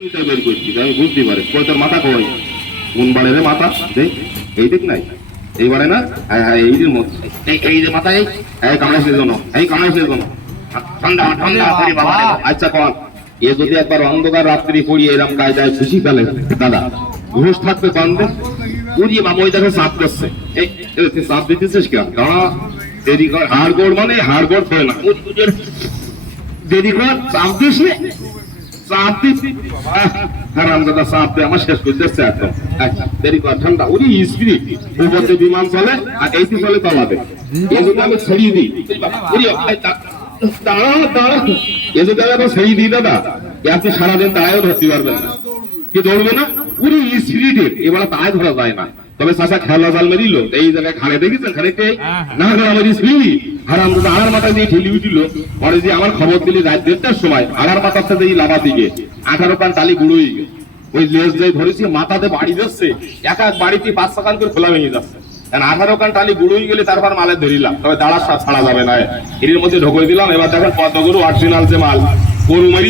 বের করছি আমি বুঝতে পারি কই তোর মাথা কই কোন বাড়ে রে মাথা দেখ এই দেখ নাই এই বাড়ে না হ্যাঁ হ্যাঁ এই যে এই যে মাথা এই কামড়াইছে জন্য এই কামড়াইছে জন্য ঠান্ডা ঠান্ডা করে বাবা আচ্ছা কোন এ যদি একবার অন্ধকার রাত্রি পড়িয়ে এরকম কায়দায় খুশি ফেলে দাদা ঘুষ থাকবে কান্দে পুরিয়ে বাবা ওই দেখে সাপ করছে এই তুই সাপ দিতেছিস কেন দাঁড়া দেরি কর হাড়গোড় মানে হাড়গোড় হয় না দেরি কর সাপ দিস সাপ দিস হারামজাদা সাপ দিয়ে আমার শেষ করে দিচ্ছে একদম দেরি কর ঠান্ডা ওই স্পিরিট উপরে বিমান চলে আর এইটি চলে তলাতে এই যদি আমি ছড়িয়ে দিই দাঁড়া দাঁড়া এ যদি আমি ছড়িয়ে দিই দাদা আপনি সারাদিন তাইও ধরতে পারবেন না কি দৌড়বে না পুরো স্পিরিটের এবার তাই ধরা যায় না তবে চাষা খেলা জাল মেরিল এই জায়গায় খানে দেখেছেন খানেতে না আমার স্পিরিট হারামজাদা আড়ার মাথা দিয়ে ঠেলি উঠিল পরে যে আমার খবর দিলি রাত 1:30টার সময় আড়ার মাথার সাথে এই লাভা দিকে 18 পান টালি গুঁড়ো হয়ে গেছে ওই লেজ দিয়ে ধরেছি মাথাতে বাড়ি যাচ্ছে এক এক বাড়িতে 5 কান করে খোলা ভেঙে যাচ্ছে 18 কান টালি গুঁড়ো হয়ে গেলে তারপর মালে ধরিলাম তবে দাঁড়ার ছাড়া যাবে না এর মধ্যে ঢোকে দিলাম এবার দেখেন পদ্মগুরু অরিজিনাল যে মাল গরু মারি